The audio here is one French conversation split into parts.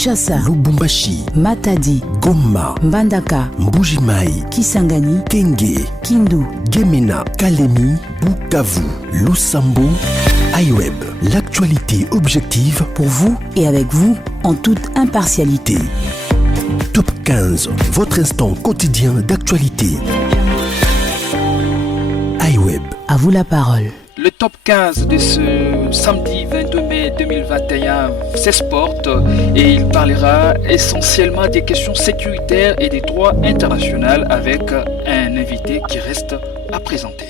Kinshasa, Lubumbashi, Matadi, Goma, Mbandaka, Mbujimai, Kisangani, Kenge, Kindu, Gemena, Kalemi, Bukavu, Lusambo, iWeb. L'actualité objective pour vous et avec vous en toute impartialité. Top 15, votre instant quotidien d'actualité. iWeb. À vous la parole. Le top 15 de ce samedi 22 mai 2021 s'exporte et il parlera essentiellement des questions sécuritaires et des droits internationaux avec un invité qui reste à présenter.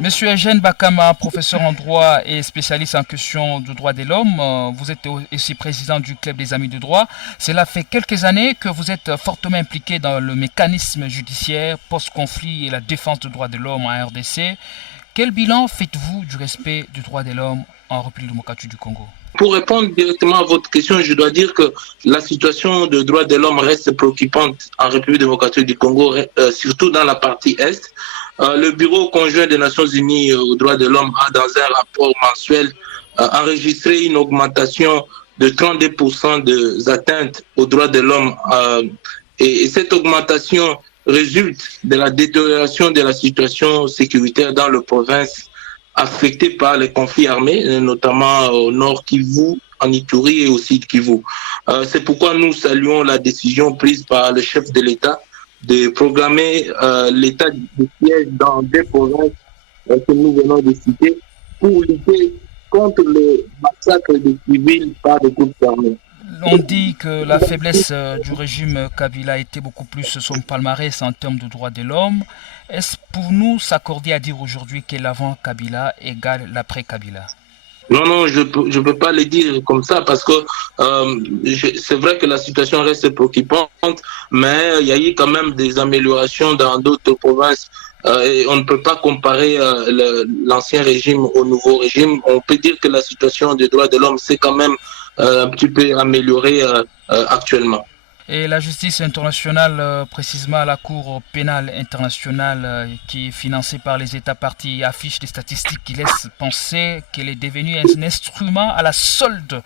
Monsieur Eugène Bakama, professeur en droit et spécialiste en questions de droits de l'homme, vous êtes aussi président du Club des Amis du droit. Cela fait quelques années que vous êtes fortement impliqué dans le mécanisme judiciaire post-conflit et la défense des droits de l'homme en RDC. Quel bilan faites-vous du respect des droits de l'homme en République démocratique du Congo ? Pour répondre directement à votre question, je dois dire que la situation des droits de l'homme reste préoccupante en République démocratique du Congo, surtout dans la partie Est. Le Bureau conjoint des Nations Unies aux droits de l'homme a, dans un rapport mensuel, enregistré une augmentation de 32% des atteintes aux droits de l'homme. Et cette augmentation résulte de la détérioration de la situation sécuritaire dans les provinces affectées par les conflits armés, notamment au nord Kivu, en Ituri et au sud Kivu. C'est pourquoi nous saluons la décision prise par le chef de l'État de programmer l'état de siège dans des provinces que nous venons de citer pour lutter contre le massacre des civils par des groupes armés. On dit que la faiblesse du régime Kabila était beaucoup plus son palmarès en termes de droits de l'homme. Est-ce pour nous s'accorder à dire aujourd'hui que l'avant Kabila égale l'après Kabila ? Non, je peux pas le dire comme ça parce que c'est vrai que la situation reste préoccupante, mais il y a eu quand même des améliorations dans d'autres provinces. Et on ne peut pas comparer l'ancien régime au nouveau régime. On peut dire que la situation des droits de l'homme s'est quand même un petit peu améliorée actuellement. Et la justice internationale, précisément la Cour pénale internationale qui est financée par les États partis, affiche des statistiques qui laissent penser qu'elle est devenue un instrument à la solde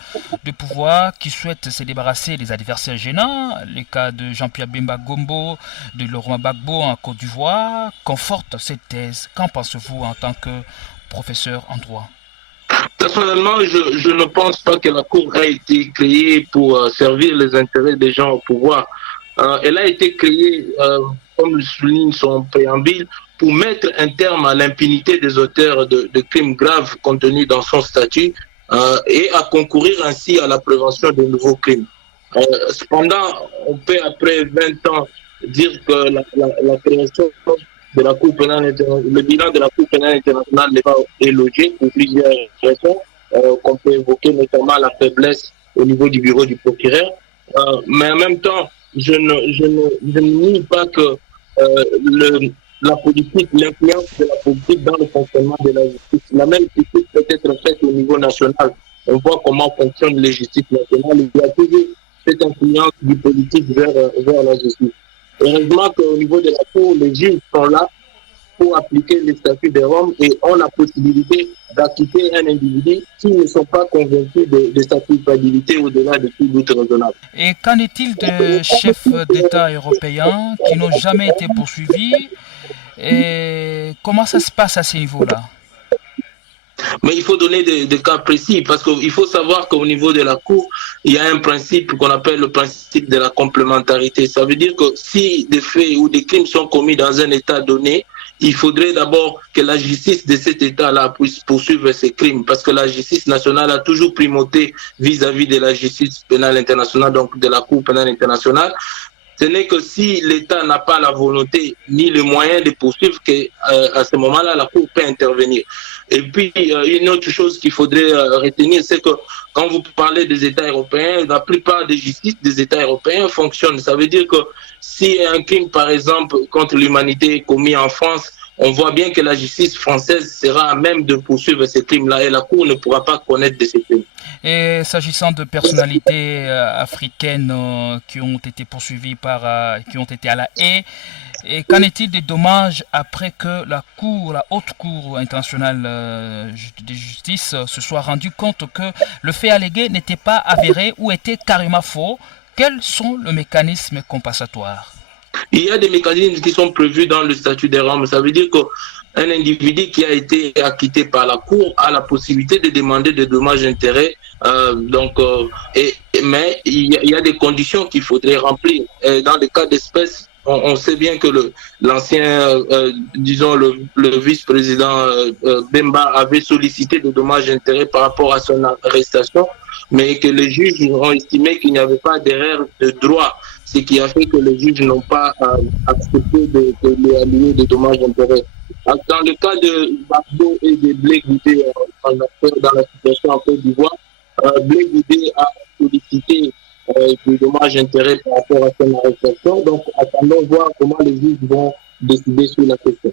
de pouvoir qui souhaite se débarrasser des adversaires gênants. Les cas de Jean-Pierre Bemba Gombo, de Laurent Gbagbo en Côte d'Ivoire confortent cette thèse. Qu'en pensez-vous en tant que professeur en droit ? Personnellement, je ne pense pas que la Cour a été créée pour servir les intérêts des gens au pouvoir. Elle a été créée, comme le souligne son préambule, pour mettre un terme à l'impunité des auteurs de crimes graves contenus dans son statut et à concourir ainsi à la prévention de nouveaux crimes. Cependant, on peut, après 20 ans, dire que la création de la Cour pénale internationale, le bilan de la Cour pénale internationale n'est pas élogé pour plusieurs raisons qu'on peut évoquer, notamment la faiblesse au niveau du bureau du procureur. Mais en même temps, je ne nie pas que la politique, l'influence de la politique dans le fonctionnement de la justice, la même justice peut être faite au niveau national. On voit comment fonctionne la justice nationale. Il y a toujours cette influence du politique vers la justice. Heureusement qu'au niveau de la Cour, les juges sont là pour appliquer les statuts de Rome et ont la possibilité d'acquitter un individu s'ils ne sont pas convaincus de sa culpabilité au-delà de tout doute raisonnable. Et qu'en est-il des chefs d'État européens qui n'ont jamais été poursuivis ? Et comment ça se passe à ce niveau-là ? Mais il faut donner des cas précis parce qu'il faut savoir qu'au niveau de la Cour, il y a un principe qu'on appelle le principe de la complémentarité. Ça veut dire que si des faits ou des crimes sont commis dans un État donné, il faudrait d'abord que la justice de cet État-là puisse poursuivre ces crimes parce que la justice nationale a toujours primauté vis-à-vis de la justice pénale internationale, donc de la Cour pénale internationale. Ce n'est que si l'État n'a pas la volonté ni le moyen de poursuivre qu'à ce moment-là, la Cour peut intervenir. Et puis, une autre chose qu'il faudrait retenir, c'est que quand vous parlez des États européens, la plupart des justices des États européens fonctionnent. Ça veut dire que si un crime, par exemple, contre l'humanité est commis en France, on voit bien que la justice française sera à même de poursuivre ces crimes-là et la Cour ne pourra pas connaître de ces crimes. Et s'agissant de personnalités africaines qui ont été poursuivies qui ont été à la haie, Et qu'en est-il des dommages après que la haute cour internationale de justice se soit rendue compte que le fait allégué n'était pas avéré ou était carrément faux? Quels sont les mécanismes compensatoires? Il y a des mécanismes qui sont prévus dans le statut des Roms. Ça veut dire qu'un individu qui a été acquitté par la Cour a la possibilité de demander des dommages-intérêts. Mais il y a des conditions qu'il faudrait remplir. Et dans le cas d'espèce, on sait bien que l'ancien, le vice-président Bemba avait sollicité des dommages-intérêts par rapport à son arrestation, mais que les juges ont estimé qu'il n'y avait pas d'erreur de droit, ce qui a fait que les juges n'ont pas accepté de lui allouer des dommages-intérêts. Dans le cas de Gbagbo et de Blé Goudé, dans la situation en Côte d'Ivoire, Blé Goudé a sollicité des dommages-intérêts par rapport à son arrestation. Donc, attendons voir comment les juges vont décider sur la question.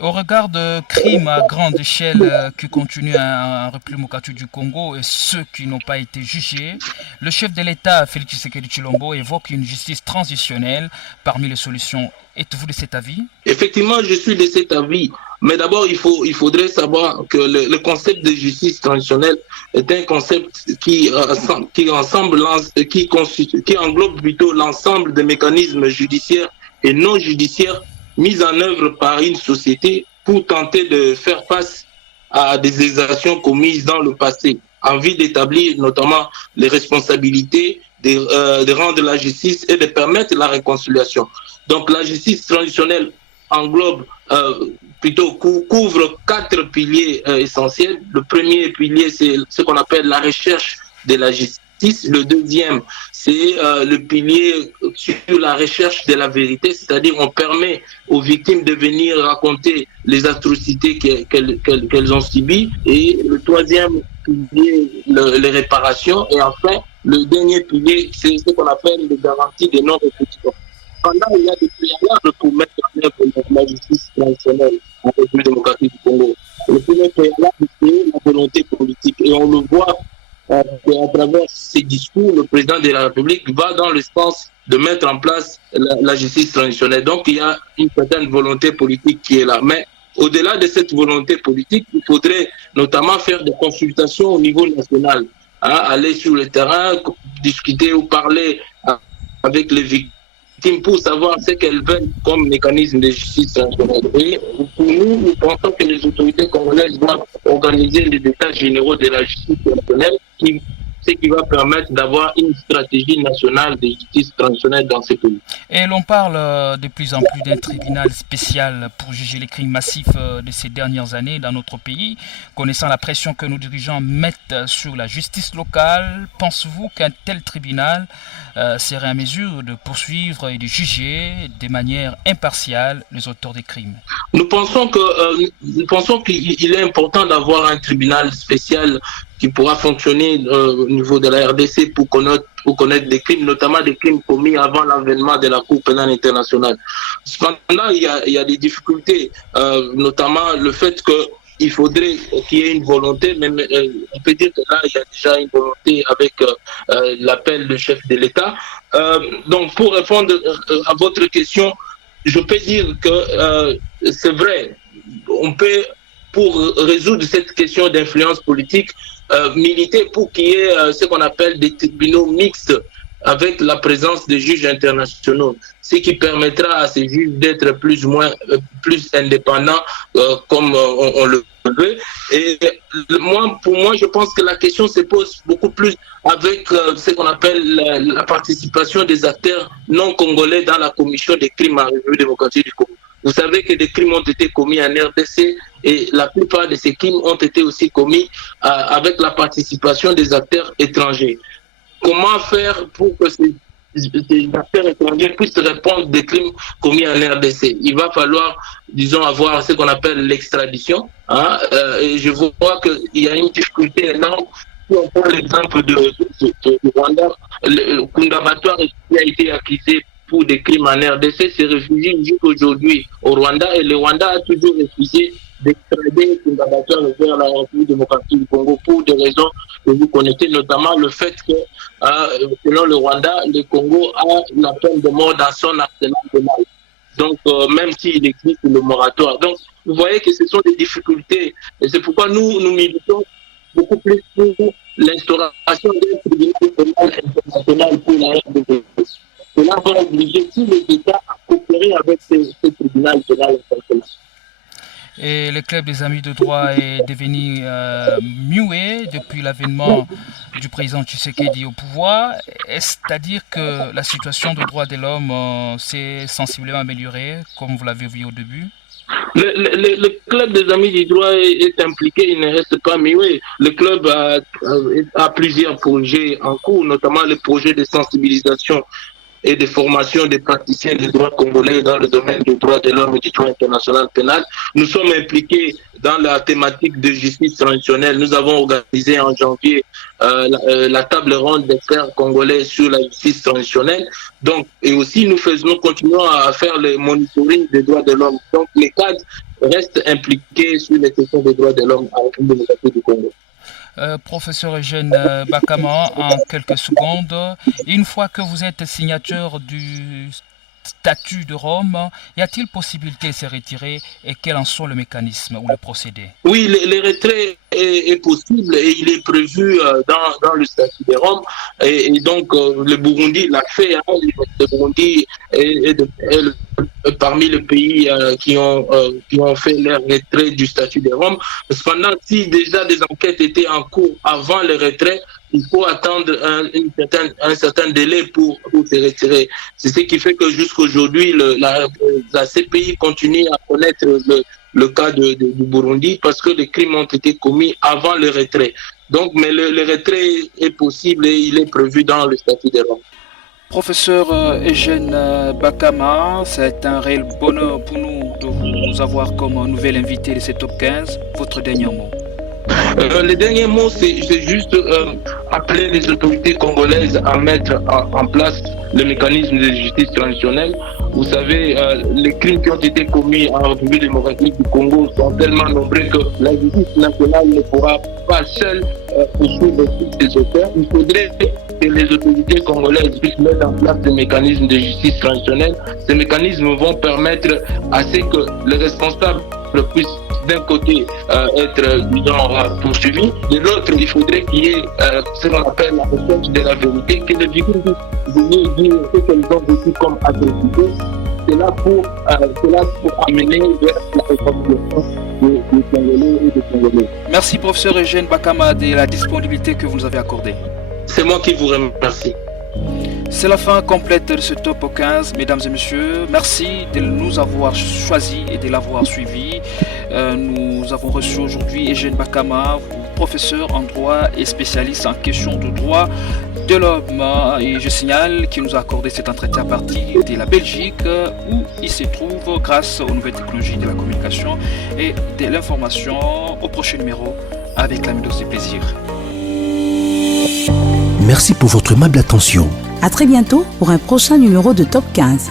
Au regard de crimes à grande échelle qui continuent en République démocratique du Congo et ceux qui n'ont pas été jugés, le chef de l'État, Félix Tshisekedi Tshilombo, évoque une justice transitionnelle parmi les solutions. Êtes-vous de cet avis? Effectivement, je suis de cet avis. Mais d'abord, il faudrait savoir que le concept de justice transitionnelle est un concept qui englobe plutôt l'ensemble des mécanismes judiciaires et non judiciaires mis en œuvre par une société pour tenter de faire face à des exactions commises dans le passé, en vue d'établir notamment les responsabilités, de rendre la justice et de permettre la réconciliation. Donc la justice transitionnelle englobe, couvre 4 piliers essentiels. Le premier pilier, c'est ce qu'on appelle la recherche de la justice. Le deuxième, c'est le pilier sur la recherche de la vérité, c'est-à-dire on permet aux victimes de venir raconter les atrocités qu'elles ont subies. Et le troisième pilier, les réparations. Et enfin, le dernier pilier, c'est ce qu'on appelle les garanties de non-répétition. Pendant, il y a des préalables pour mettre en œuvre la justice transitionnelle en République démocratique du Congo. Le premier préalable, c'est la volonté politique. Et on le voit à travers ses discours, le président de la République va dans le sens de mettre en place la justice transitionnelle. Donc il y a une certaine volonté politique qui est là. Mais au-delà de cette volonté politique, il faudrait notamment faire des consultations au niveau national, aller sur le terrain, discuter ou parler avec les victimes pour savoir ce qu'elles veulent comme mécanisme de justice transitionnelle. Et pour nous pensons que les autorités congolaises doivent organiser les états généraux de la justice transitionnelle, ce qui va permettre d'avoir une stratégie nationale de justice transitionnelle dans ce pays. Et l'on parle de plus en plus d'un tribunal spécial pour juger les crimes massifs de ces dernières années dans notre pays. Connaissant la pression que nos dirigeants mettent sur la justice locale, pensez-vous qu'un tel tribunal serait en mesure de poursuivre et de juger de manière impartiale les auteurs des crimes? Nous pensons qu'il est important d'avoir un tribunal spécial qui pourra fonctionner au niveau de la RDC pour connaître des crimes, notamment des crimes commis avant l'avènement de la Cour pénale internationale. Cependant, il y a des difficultés, notamment le fait qu'il faudrait qu'il y ait une volonté, mais on peut dire que là, il y a déjà une volonté avec l'appel du chef de l'État. Donc, pour répondre à votre question, je peux dire que c'est vrai, on peut, pour résoudre cette question d'influence politique, militer pour qu'il y ait ce qu'on appelle des tribunaux mixtes avec la présence des juges internationaux, ce qui permettra à ces juges d'être plus indépendants comme on le veut. Et pour moi, je pense que la question se pose beaucoup plus avec ce qu'on appelle la participation des acteurs non congolais dans la commission des crimes en République démocratique du Congo. Vous savez que des crimes ont été commis en RDC et la plupart de ces crimes ont été aussi commis avec la participation des acteurs étrangers. Comment faire pour que ces acteurs étrangers puissent répondre des crimes commis en RDC? Il va falloir, disons, avoir ce qu'on appelle l'extradition. Et je vois qu'il y a une difficulté énorme. Si on prend l'exemple du Rwanda, le Kundabatwa qui a été accusé pour des crimes en RDC s'est réfugié jusqu'aujourd'hui au Rwanda et le Rwanda a toujours refusé d'extrader Kundabatwa vers la République démocratique du Congo pour des raisons que vous connaissez, notamment le fait que selon le Rwanda, le Congo a la peine de mort dans son arsenal pénal. Donc, même s'il existe le moratoire. Donc, vous voyez que ce sont des difficultés. Et c'est pourquoi nous militons beaucoup plus pour l'instauration d'un tribunal pénal international pour la RDC. Cela va obliger tous les États à coopérer avec ce tribunal pénal international. Et le club des Amis de droit est devenu muet depuis l'avènement du président Tshisekedi au pouvoir. C'est-à-dire que la situation des droits de l'homme s'est sensiblement améliorée, comme vous l'avez vu au début? Le club des Amis du droit est impliqué, il ne reste pas muet. Le club a plusieurs projets en cours, notamment le projet de sensibilisation et de formation des praticiens des droits congolais dans le domaine du droit de l'homme et du droit international pénal. Nous sommes impliqués dans la thématique de justice transitionnelle. Nous avons organisé en janvier la table ronde des frères congolais sur la justice transitionnelle. Donc, et aussi, nous continuons à faire le monitoring des droits de l'homme. Donc, les cadres restent impliqués sur les questions des droits de l'homme à la République démocratique du Congo. Professeur Eugène Bakama, en quelques secondes, une fois que vous êtes signature du statut de Rome, y a-t-il possibilité de se retirer et quels en sont le mécanisme ou le procédé? Oui, le retrait est possible et il est prévu dans le statut de Rome et donc le Burundi l'a fait. Hein, le Burundi est parmi les pays qui ont fait leur retrait du statut de Rome. Cependant, si déjà des enquêtes étaient en cours avant le retrait, il faut attendre un certain délai pour se retirer. C'est ce qui fait que jusqu'aujourd'hui, la CPI continue à connaître le cas du Burundi parce que les crimes ont été commis avant le retrait. Donc, mais le retrait est possible et il est prévu dans le statut de Rome. Professeur Eugène Bakama, c'est un réel bonheur pour nous de vous avoir comme nouvel invité de ce top 15. Votre dernier mot? Le dernier mot, c'est juste appeler les autorités congolaises à mettre en place le mécanisme de justice transitionnelle. Vous savez, les crimes qui ont été commis en République démocratique du Congo sont tellement nombreux que la justice nationale ne pourra pas seule poursuivre tous ces auteurs. Il faudrait que les autorités congolaises puissent mettre en place des mécanismes de justice transitionnelle. Ces mécanismes vont permettre à ce que les responsables puissent d'un côté être poursuivis, de l'autre il faudrait qu'il y ait ce qu'on appelle la recherche de la vérité, que les victimes puissent venir dire ce qu'elles ont vécu comme atrocité. C'est là pour amener vers la réconciliation des Congolais et des Congolais. Merci professeur Eugène Bakama de la disponibilité que vous nous avez accordée. C'est moi qui vous remercie. C'est la fin complète de ce top 15, mesdames et messieurs. Merci de nous avoir choisis et de l'avoir suivi. Nous avons reçu aujourd'hui Eugène Bakama, professeur en droit et spécialiste en questions de droit de l'homme. Et je signale qu'il nous a accordé cet entretien à partir de la Belgique, où il se trouve grâce aux nouvelles technologies de la communication et de l'information. Au prochain numéro, avec la dose de plaisir. Merci pour votre aimable attention. À très bientôt pour un prochain numéro de Top 15.